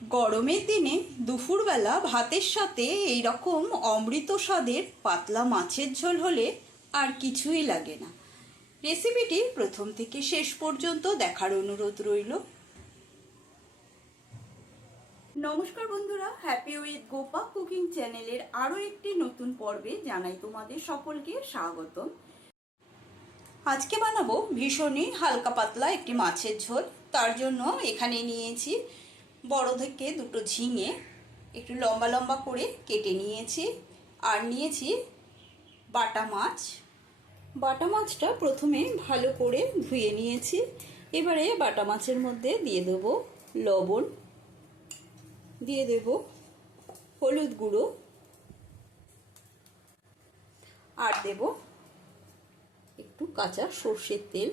গরমের দিনে দুপুরবেলা ভাতের সাথে এই রকম অমৃত স্বাদের পাতলা মাছের ঝোল হলে আর কিছুই লাগে না। রেসিপিটি প্রথম থেকে শেষ পর্যন্ত দেখার অনুরোধ রইল। নমস্কার বন্ধুরা, হ্যাপি উইথ গোপা কুকিং চ্যানেলের আরও একটি নতুন পর্বে জানাই তোমাদের সকলকে স্বাগতম। আজকে বানাবো ভীষণই হালকা পাতলা একটি মাছের ঝোল। তার জন্য এখানে নিয়েছি বড় থেকে দুটো ঝিঙে, একটু লম্বা লম্বা করে কেটে নিয়েছি, আর নিয়েছি বাটা মাছ। বাটা মাছটা প্রথমে ভালো করে ধুয়ে নিয়েছি। এবারে বাটা মাছের মধ্যে দিয়ে দেবো লবণ, দিয়ে দেব হলুদ গুঁড়ো, আর দেব একটু কাঁচা সর্ষের তেল।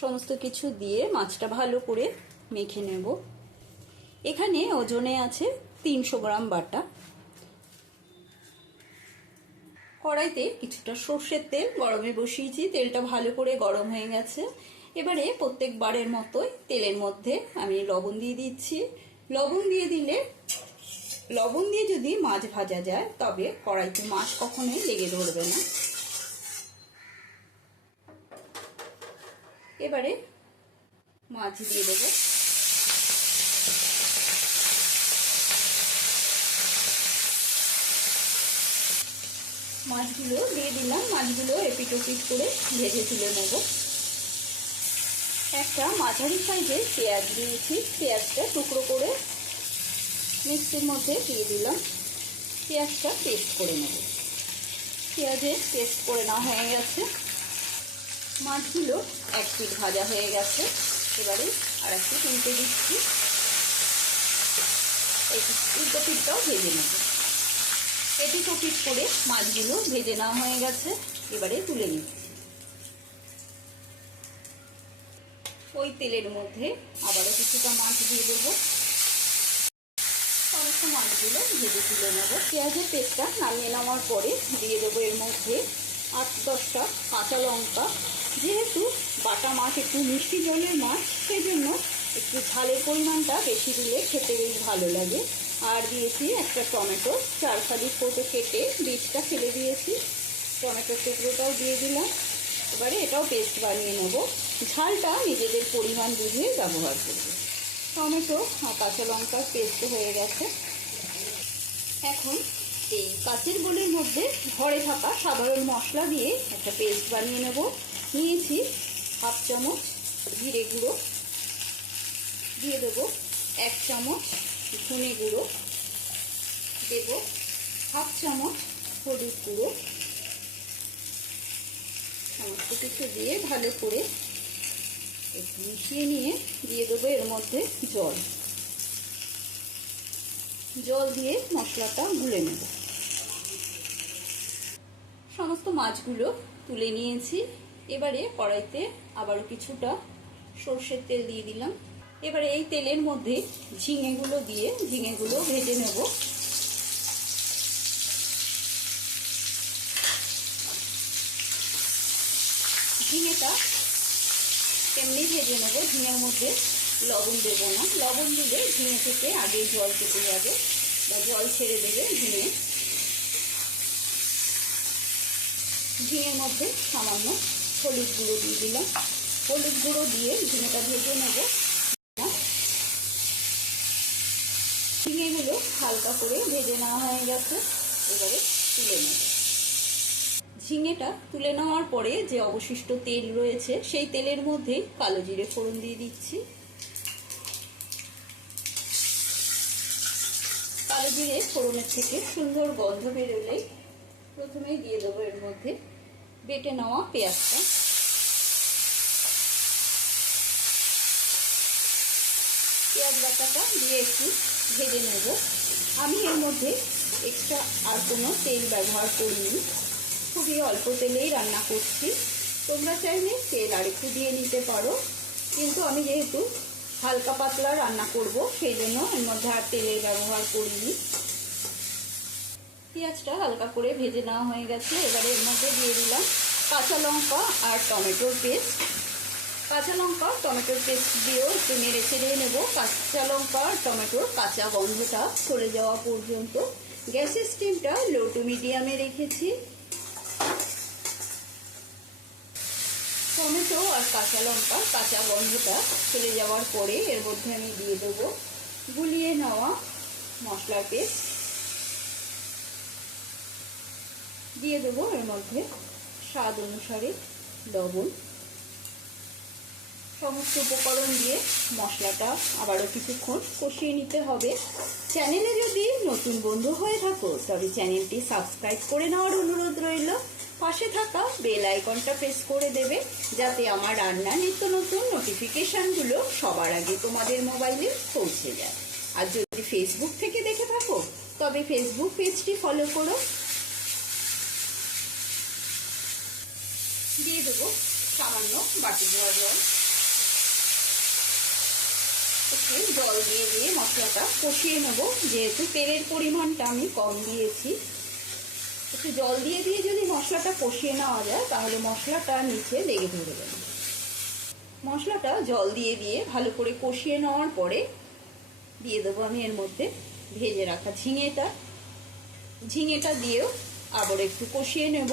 সমস্ত কিছু দিয়ে মাছটা ভালো করে মেখে নেব। এখানে ওজনে আছে 300 গ্রাম বাটা। কড়াইতে কিছুটা সর্ষের তেল গরমে বসিয়েছি, তেলটা ভালো করে গরম হয়ে গেছে। এবারে প্রত্যেকবারের মতোই তেলের মধ্যে আমি লবণ দিয়ে দিচ্ছি। লবণ দিয়ে যদি মাছ ভাজা যায় তবে কড়াইতে মাছ কখনোই লেগে ধরবে না। এবারে মাছ দিয়ে দেব। মাছগুলো দিয়ে দিলাম, মাছগুলো এপিট ওপিট করে ভেজে তুলে নেব। একটা মাঝারি সাইজের পেঁয়াজ দিয়েছি, পেঁয়াজটা টুকরো করে মিক্সির মধ্যে দিয়ে দিলাম। পেঁয়াজটা পেস্ট করে নেব। পেঁয়াজের পেস্ট করে নেওয়া হয়ে গেছে। মাছগুলো এক পিঠ ভাজা হয়ে গেছে। এবারে আর একটু উল্টে দিচ্ছি, এই উল্টো পিঠটাও ভেজে নেব। এপিট ওপিট করে মাছগুলো ভেজে নেওয়া হয়ে গেছে। এবারে তুলে নিচ্ছি। ওই তেলের মধ্যে আবারও কিছুটা মাছ দিয়ে দেবো। সমস্ত মাছগুলো ভেজে তুলে নেব। পেঁয়াজের পেস্টটা নামিয়ে নেওয়ার পরে দিয়ে দেবো এর মধ্যে 8-10টা কাঁচা লঙ্কা। যেহেতু বাটা মাছ একটু মিষ্টি জলের মাছ, সেই জন্য একটু ঝালের পরিমাণটা বেশি দিলে খেতে বেশ ভালো লাগে। আর দিয়েছি একটা টমেটো, 4 ফালি করে কেটে বীজটা ফেলে দিয়েছি। টমেটোর টুকরোটাও দিয়ে দিলাম। এবারে এটাও পেস্ট বানিয়ে নেব। ঝালটা নিজেদের পরিমাণ বুঝে ব্যবহার করব। টমেটো আর কাঁচা লঙ্কার পেস্ট হয়ে গেছে। এখন এই কাঁচের বোলের মধ্যে ঘরে থাকা সাধারণ মশলা দিয়ে একটা পেস্ট বানিয়ে নেব। নিয়েছি 1/2 চামচ জিরে গুঁড়ো, দিয়ে দেবো 1 চামচ ধনে গুঁড়ো, দেব 1/2 চামচ হলুদ গুঁড়ো। সমস্ত কিছু দিয়ে ভালো করে একটু মিশিয়ে নিয়ে দিয়ে দেবো এর মধ্যে জল দিয়ে মশলাটা গুলে নেব। সমস্ত মাছগুলো তুলে নিয়েছি। এবারে কড়াইতে আবারও কিছুটা সর্ষের তেল দিয়ে দিলাম। এবারে এই তেলের মধ্যে ঝিঙেগুলো দিয়ে ঝিঙেগুলো ভেজে নেব। ঝিঙেটা এমনি ভেজে নেব, ঝিঙের মধ্যে লবণ দেবো না। লবণ দিলে ঝিঙে থেকে আগে জল কেটে যাবে বা জল ছেড়ে দেবে ঝিঙে। ঝিঙের মধ্যে সামান্য হলুদ গুঁড়ো দিয়ে দিলাম। হলুদ গুঁড়ো দিয়ে ঝিঙেটা ভেজে নেব। ঝিঙেগুলো হালকা করে ভেজে নেওয়া হয়ে গেছে। এবারে তুলে নেব। ঝিঙেটা তুলে নেওয়ার পরে যে অবশিষ্ট তেল রয়েছে সেই তেলের মধ্যে কালো জিরে ফোড়ন দিয়ে দিচ্ছি। কালো জিরে ফোড়নের থেকে সুন্দর গন্ধ বেরোলেই প্রথমেই দিয়ে দেবো এর মধ্যে বেটে নেওয়া পেঁয়াজটা। পেঁয়াজ বাটাটা দিয়ে একটু ভেজে নেব। আমি এর মধ্যে এক্সট্রা আর কোনো তেল ব্যবহার করিনি, খুবই অল্প তেলেই রান্না করছি। তোমরা চাইলে তেল আর একটু দিয়ে নিতে পারো, কিন্তু আমি যেহেতু হালকা পাতলা রান্না করব সেই জন্য এর মধ্যে আর তেলের ব্যবহার করিনি। পেঁয়াজটা হালকা করে ভেজে নেওয়া হয়ে গেছে। এবারে এর মধ্যে দিয়ে দিলাম কাঁচা লঙ্কা আর টমেটোর পেস্ট। কাঁচা লঙ্কা টমেটোর পেস্ট দিয়েও একটু নেড়ে চেড়ে নেব। কাঁচা লঙ্কা টমেটোর কাঁচা গন্ধটা চলে যাওয়া পর্যন্ত গ্যাসের স্টিমটা লো টু মিডিয়ামে রেখেছি। টমেটো আর কাঁচা লঙ্কা কাঁচা গন্ধটা চলে যাওয়ার পরে এর মধ্যে আমি দিয়ে দেবো গুলিয়ে নেওয়া মশলার পেস্ট, দিয়ে দেবো এর মধ্যে স্বাদ অনুসারে লবণ। সমস্ত উপকরণ দিয়ে মশলাটা আবারও কিছুক্ষণ কষিয়ে নিতে হবে। চ্যানেলে যদি নতুন বন্ধু হয়ে থাকো তবে চ্যানেলটি সাবস্ক্রাইব করে নেওয়ার অনুরোধ রইল। পাশে থাকা বেল আইকনটা প্রেস করে দেবে যাতে আমার রান্নার নিত্য নতুন নোটিফিকেশানগুলো সবার আগে তোমাদের মোবাইলে পৌঁছে যায়। আর যদি ফেসবুক থেকে দেখে থাকো তবে ফেসবুক পেজটি ফলো করো। দিয়ে দেবো সামান্য বাটি ধোয়া জল। একটু জল দিয়ে দিয়ে মশলাটা কষিয়ে নেবো, যেহেতু তেলের পরিমাণটা আমি কম দিয়েছি। একটু জল দিয়ে দিয়ে যদি মশলাটা কষিয়ে নেওয়া যায় তাহলে মশলাটা নিচে লেগে ধরবে না। মশলাটা জল দিয়ে দিয়ে ভালো করে কষিয়ে নেওয়ার পরে দিয়ে দেবো আমি এর মধ্যে ভেজে রাখা ঝিঙেটা দিয়েও আবার একটু কষিয়ে নেব।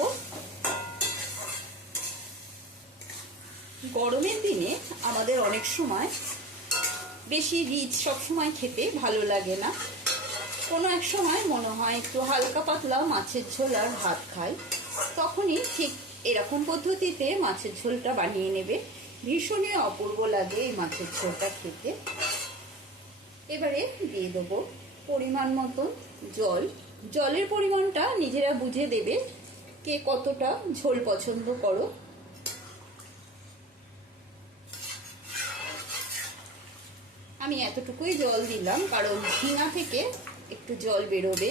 গরমের দিনে আমাদের অনেক সময় বেশি রিচ সবসময় খেতে ভালো লাগে না, কোনো এক সময় মনে হয় একটু হালকা পাতলা মাছের ঝোল আর ভাত খাই, তখনই ঠিক এরকম পদ্ধতিতে মাছের ঝোলটা বানিয়ে নেবে। ভীষণই অপূর্ব লাগে এই মাছের ঝোলটা খেতে। এবারে দিয়ে দেবো পরিমাণ মতন জল। জলের পরিমাণটা নিজেরা বুঝে দেবে কে কতটা ঝোল পছন্দ করো। আমি এতটুকুই জল দিলাম কারণ ঝিঙা থেকে একটু জল বেরোবে।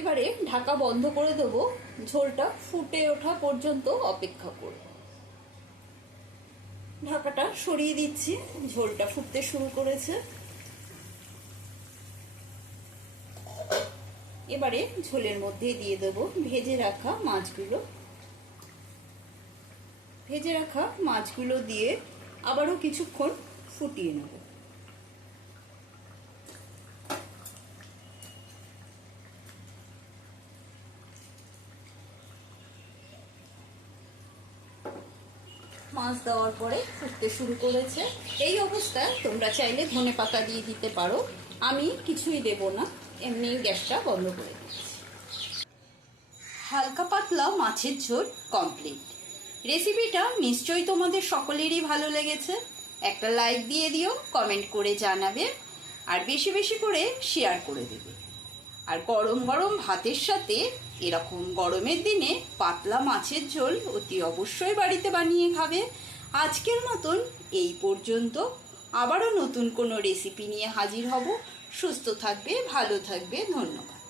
এবারে ঢাকা বন্ধ করে দেবো, ঝোলটা ফুটে ওঠা পর্যন্ত অপেক্ষা করব। ঢাকাটা সরিয়ে দিচ্ছি, ঝোলটা ফুটতে শুরু করেছে। এবারে ঝোলের মধ্যে দিয়ে দেবো ভেজে রাখা মাছগুলো। ভেজে রাখা মাছগুলো দিয়ে আবারও কিছুক্ষণ ফুটিয়ে নেব। মাছ দেওয়ার পরে ফুটতে শুরু করেছে। এই অবস্থায় তোমরা চাইলে ধনেপাতা দিয়ে দিতে পারো, আমি কিছুই দেব না, এমনি গ্যাসটা বন্ধ করে দিচ্ছি। হালকা পাতলা মাছের ঝোল কমপ্লিট। রেসিপিটা নিশ্চয়ই তোমাদের সকলেরই ভালো লেগেছে। একটা লাইক দিয়ে দিও, কমেন্ট করে জানাবে, আর বেশি বেশি করে শেয়ার করে দেবে। আর গরম গরম ভাতের সাথে এরকম গরমের দিনে পাতলা মাছের ঝোল অতি অবশ্যই বাড়িতে বানিয়ে খাবে। আজকের মতন এই পর্যন্ত, আবারও নতুন কোনো রেসিপি নিয়ে হাজির হব। সুস্থ থাকবে, ভালো থাকবে, ধন্যবাদ।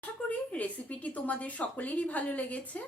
আশা করি রেসিপিটি তোমাদের সকলেরই ভালো লেগেছে।